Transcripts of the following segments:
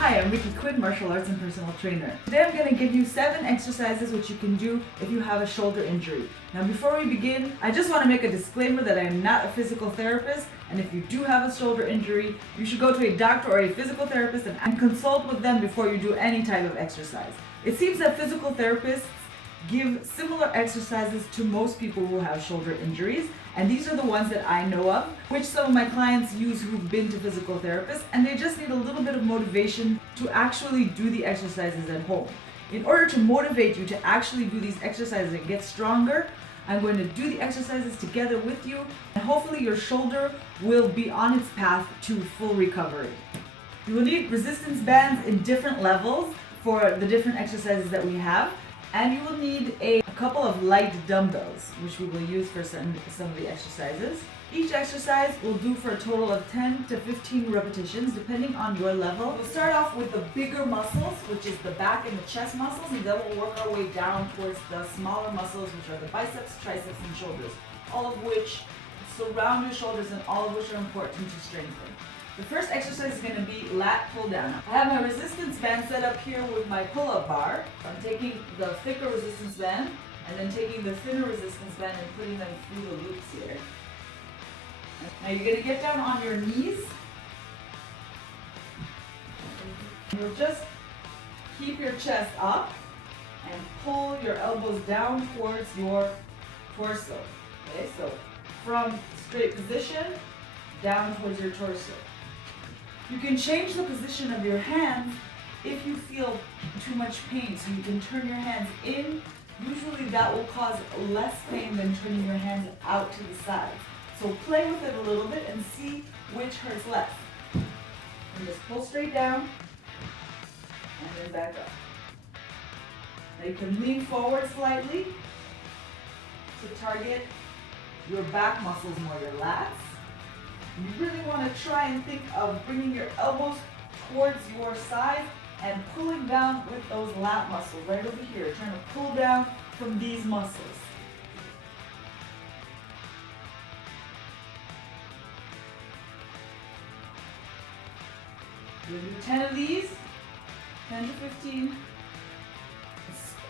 Hi, I'm Ricky Quinn, martial arts and personal trainer. Today I'm going to give you 7 exercises which you can do if you have a shoulder injury. Now before we begin, I just want to make a disclaimer that I am not a physical therapist, and if you do have a shoulder injury, you should go to a doctor or a physical therapist and consult with them before you do any type of exercise. It seems that physical therapists give similar exercises to most people who have shoulder injuries, and these are the ones that I know of, which some of my clients use who've been to physical therapists, and they just need a little bit of motivation to actually do the exercises at home. In order to motivate you to actually do these exercises and get stronger, I'm going to do the exercises together with you, and hopefully your shoulder will be on its path to full recovery. You will need resistance bands in different levels for the different exercises that we have. And you will need a couple of light dumbbells, which we will use for some of the exercises. Each exercise will do for a total of 10 to 15 repetitions, depending on your level. We'll start off with the bigger muscles, which is the back and the chest muscles, and then we'll work our way down towards the smaller muscles, which are the biceps, triceps, and shoulders, all of which surround your shoulders and all of which are important to strengthen. The first exercise is going to be lat pull down. I have my resistance band set up here with my pull-up bar. I'm taking the thicker resistance band and then taking the thinner resistance band and putting them through the loops here. Now you're going to get down on your knees. You'll just keep your chest up and pull your elbows down towards your torso. Okay, so from straight position down towards your torso. You can change the position of your hands if you feel too much pain. So you can turn your hands in. Usually that will cause less pain than turning your hands out to the side. So play with it a little bit and see which hurts less. And just pull straight down and then back up. Now you can lean forward slightly to target your back muscles more, your lats. You really want to try and think of bringing your elbows towards your side and pulling down with those lat muscles right over here. Trying to pull down from these muscles. You'll do 10 of these, 10 to 15.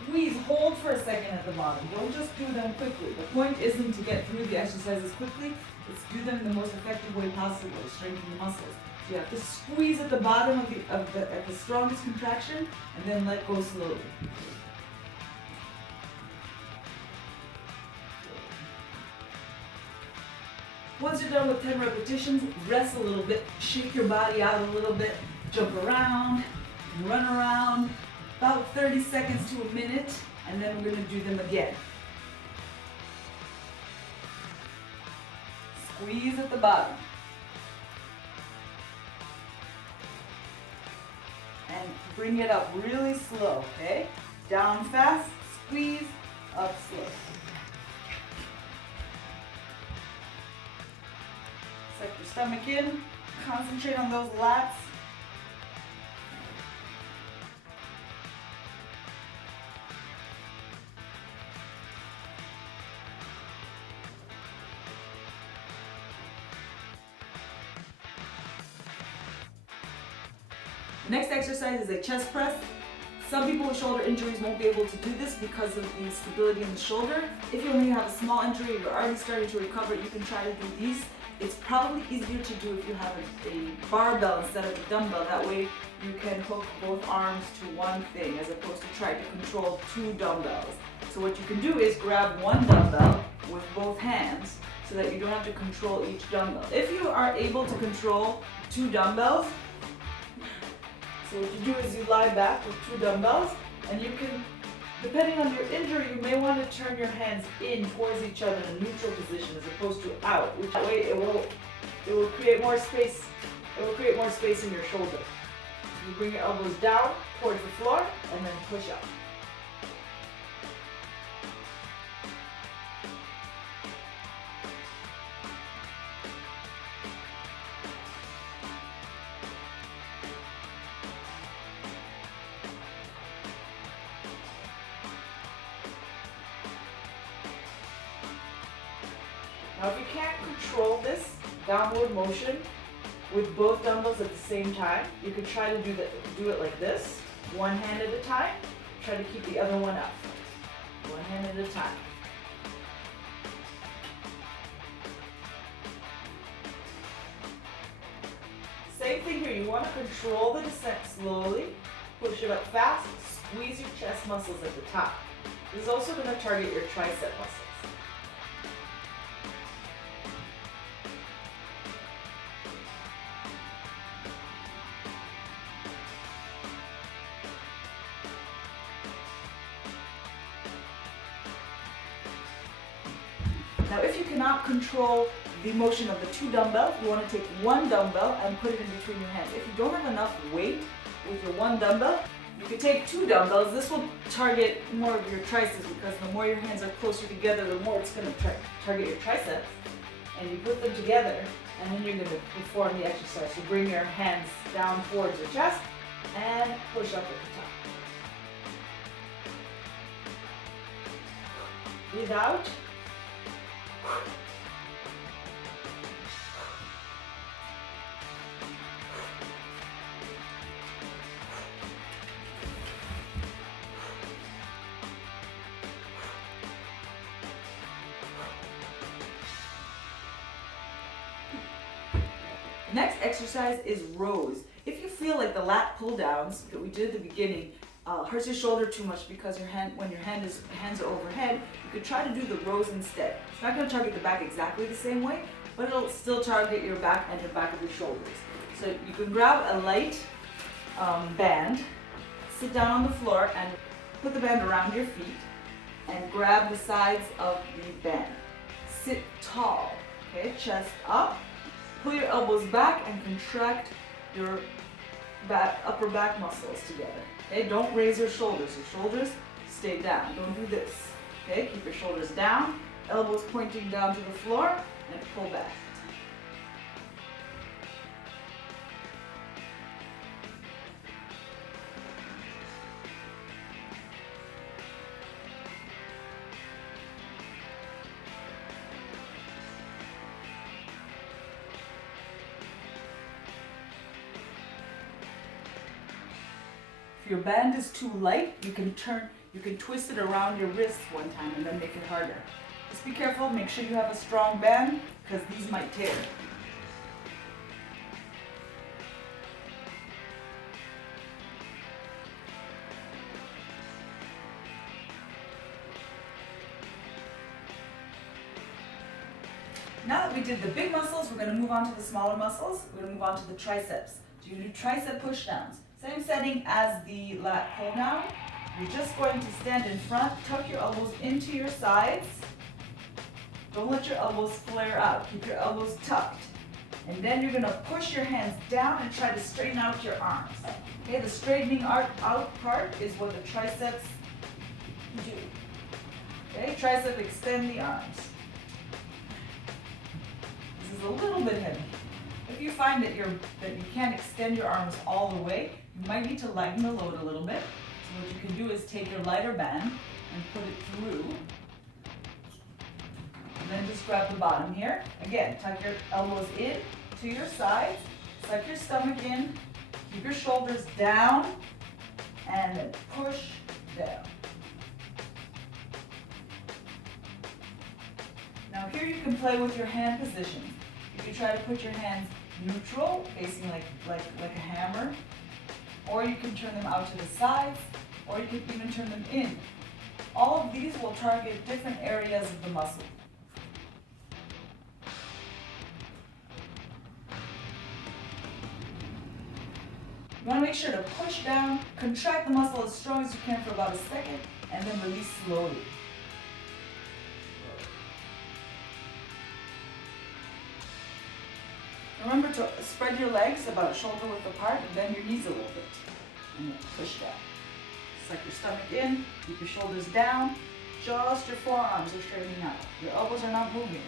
Squeeze, hold for a second at the bottom. Don't just do them quickly. The point isn't to get through the exercises quickly, it's to do them in the most effective way possible to strengthen the muscles. So you have to squeeze at the bottom at the strongest contraction and then let go slowly. Once you're done with 10 repetitions, rest a little bit, shake your body out a little bit, jump around, run around, about 30 seconds to a minute, and then we're going to do them again. Squeeze at the bottom. And bring it up really slow, okay? Down fast, squeeze, up slow. Suck your stomach in, concentrate on those lats. The next exercise is a chest press. Some people with shoulder injuries won't be able to do this because of the stability in the shoulder. If you only have a small injury, you're already starting to recover, you can try to do these. It's probably easier to do if you have a barbell instead of a dumbbell. That way you can hook both arms to one thing as opposed to trying to control 2 dumbbells. So what you can do is grab one dumbbell with both hands so that you don't have to control each dumbbell. If you are able to control 2 dumbbells, so what you do is you lie back with 2 dumbbells, and you can, depending on your injury, you may want to turn your hands in towards each other in a neutral position as opposed to out, which way it will create more space. It will create more space in your shoulder. You bring your elbows down towards the floor and then push up. Now if you can't control this downward motion, with both dumbbells at the same time. You could try to do it like this, one hand at a time. Try to keep the other one up, one hand at a time. Same thing here, you want to control the descent slowly, push it up fast, squeeze your chest muscles at the top. This is also going to target your tricep muscles. Now if you cannot control the motion of the two dumbbells, you want to take one dumbbell and put it in between your hands. If you don't have enough weight with your one dumbbell, you could take two dumbbells. This will target more of your triceps because the more your hands are closer together, the more it's going to target your triceps. And you put them together and then you're going to perform the exercise. So bring your hands down towards your chest and push up at the top. Breathe out. Next exercise is rows. If you feel like the lat pull downs that we did at the beginning hurts your shoulder too much because when your hands are overhead, you could try to do the rows instead. It's not going to target the back exactly the same way, but it'll still target your back and the back of your shoulders. So you can grab a light band, sit down on the floor and put the band around your feet and grab the sides of the band. Sit tall, okay, chest up. Pull your elbows back and contract your upper back muscles together. Okay, don't raise your shoulders. Your shoulders stay down. Don't do this. Okay, keep your shoulders down, elbows pointing down to the floor, and pull back. If your band is too light, you can twist it around your wrist one time and then make it harder. Just be careful, make sure you have a strong band because these might tear. Now that we did the big muscles, we're going to move on to the smaller muscles. We're going to move on to the triceps. So you're going to do tricep pushdowns. Same setting as the lat pull down. You're just going to stand in front, tuck your elbows into your sides. Don't let your elbows flare out. Keep your elbows tucked. And then you're going to push your hands down and try to straighten out your arms. Okay, the straightening out part is what the triceps do. Okay, tricep extend the arms. This is a little bit heavy. If you find that you can't extend your arms all the way, you might need to lighten the load a little bit. So what you can do is take your lighter band and put it through. And then just grab the bottom here. Again, tuck your elbows in to your sides, suck your stomach in, keep your shoulders down, and then push down. Now here you can play with your hand position. You can try to put your hands neutral, facing like a hammer, or you can turn them out to the sides, or you can even turn them in. All of these will target different areas of the muscle. You want to make sure to push down, contract the muscle as strong as you can for about a second, and then release slowly. Remember to spread your legs about shoulder width apart and bend your knees a little bit. And then push down. Suck your stomach in, keep your shoulders down, just your forearms are straightening out. Your elbows are not moving.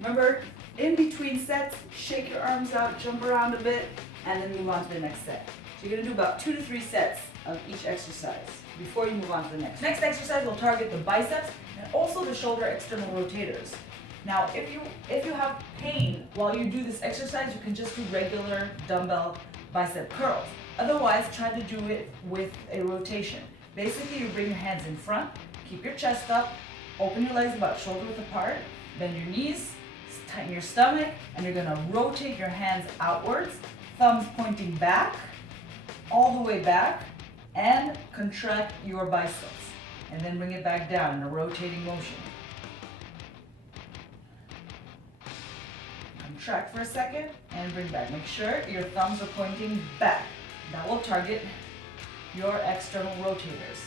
Remember, in between sets, shake your arms out, jump around a bit, and then move on to the next set. So you're gonna do about 2 to 3 sets of each exercise before you move on to the next. Next exercise will target the biceps and also the shoulder external rotators. Now, if you have pain while you do this exercise, you can just do regular dumbbell bicep curls. Otherwise, try to do it with a rotation. Basically, you bring your hands in front, keep your chest up, open your legs about shoulder width apart, bend your knees, tighten your stomach, and you're gonna rotate your hands outwards, thumbs pointing back, all the way back, and contract your biceps. And then bring it back down in a rotating motion. Contract for a second and bring back. Make sure your thumbs are pointing back. That will target your external rotators.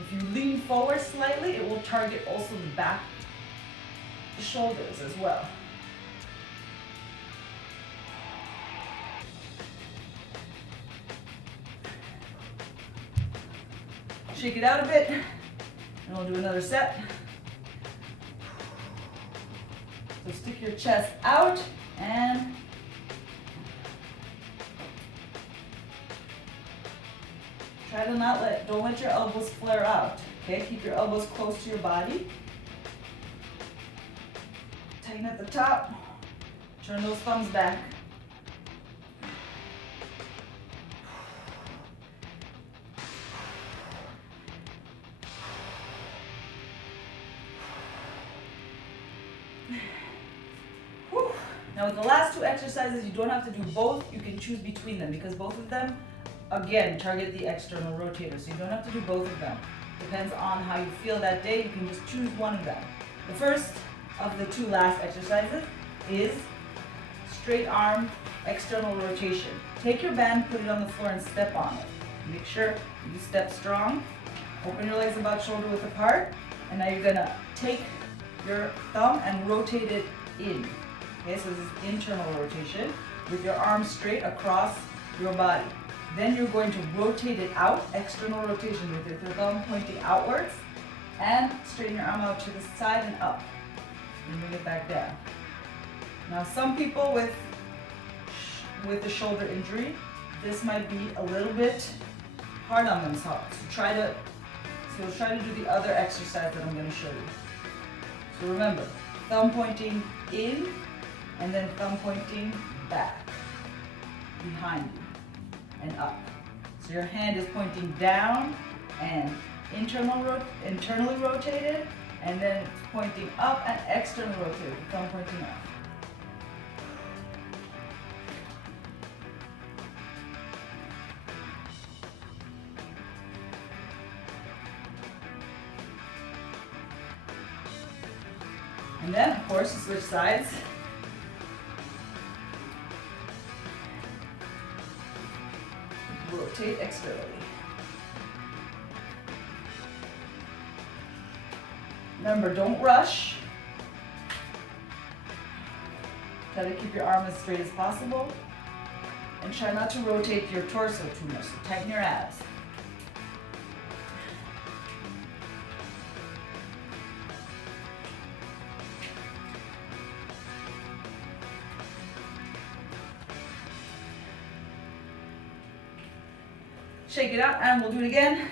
If you lean forward slightly, it will target also the back, the shoulders as well. Shake it out a bit, and we'll do another set. So stick your chest out and try to don't let your elbows flare out. Okay, keep your elbows close to your body. Tighten at the top, turn those thumbs back. Now with the last 2 exercises, you don't have to do both, you can choose between them because both of them, again, target the external rotator. So you don't have to do both of them. Depends on how you feel that day, you can just choose one of them. The first of the 2 last exercises is straight arm external rotation. Take your band, put it on the floor and step on it. Make sure you step strong. Open your legs about shoulder width apart. And now you're gonna take your thumb and rotate it in. Okay, so this is internal rotation with your arms straight across your body. Then you're going to rotate it out, external rotation with your thumb pointing outwards, and straighten your arm out to the side and up. And bring it back down. Now some people with the shoulder injury, this might be a little bit hard on themselves. So try to do the other exercise that I'm going to show you. So remember, thumb pointing in, and then thumb pointing back, behind you, and up. So your hand is pointing down and internally rotated, and then it's pointing up and externally rotated, thumb pointing up. And then, of course, you switch sides. Rotate externally. Remember, don't rush. Try to keep your arm as straight as possible. And try not to rotate your torso too much. So tighten your abs. Shake it out and we'll do it again.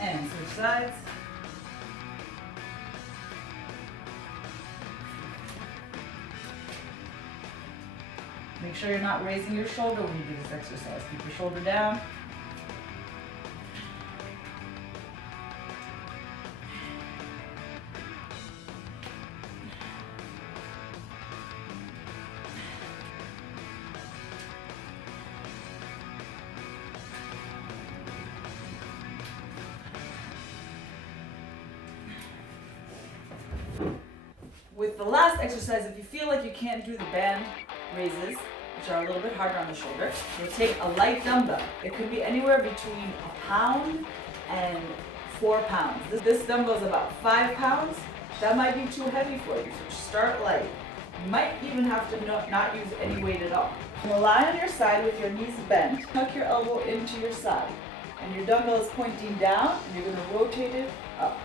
And switch sides. Make sure you're not raising your shoulder when you do this exercise. Keep your shoulder down. With the last exercise, if you feel like you can't do the band raises, which are a little bit harder on the shoulder, you'll take a light dumbbell. It could be anywhere between a pound and 4 pounds. This dumbbell is about 5 pounds. That might be too heavy for you, so start light. You might even have to not use any weight at all. You're gonna lie on your side with your knees bent. Tuck your elbow into your side. And your dumbbell is pointing down, and you're gonna rotate it up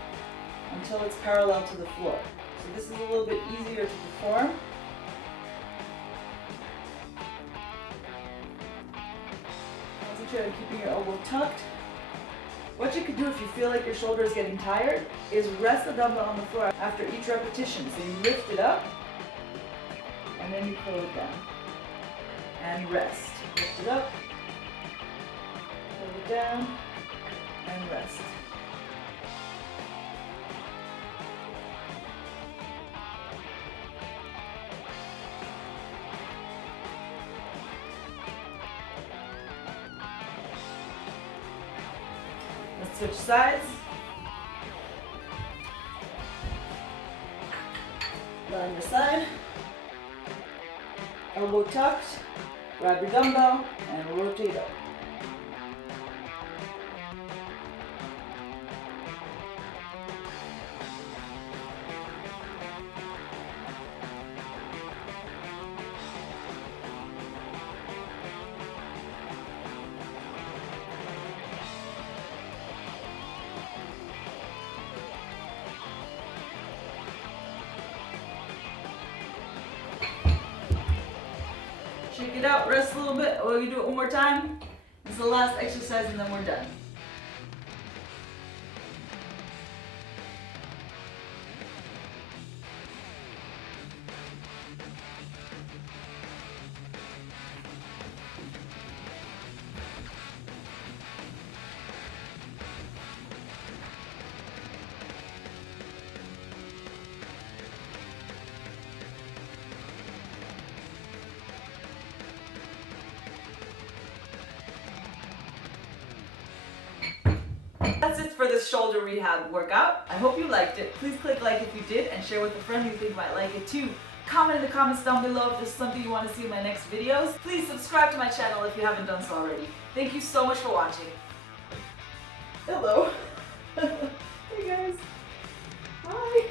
until it's parallel to the floor. So this is a little bit easier to perform. Concentrate on keeping your elbow tucked. What you could do if you feel like your shoulder is getting tired is rest the dumbbell on the floor after each repetition. So you lift it up, and then you pull it down. And rest. Lift it up, pull it down, and rest. Let's switch sides. Lie on your side. Elbow tucked. Grab your dumbbell and rotate up. Shake it out, rest a little bit. We'll do it one more time. This is the last exercise and then we're done. That's it for this shoulder rehab workout. I hope you liked it. Please click like if you did and share with a friend who you think might like it too. Comment in the comments down below if there's something you want to see in my next videos. Please subscribe to my channel if you haven't done so already. Thank you so much for watching. Hello. Hey guys. Hi.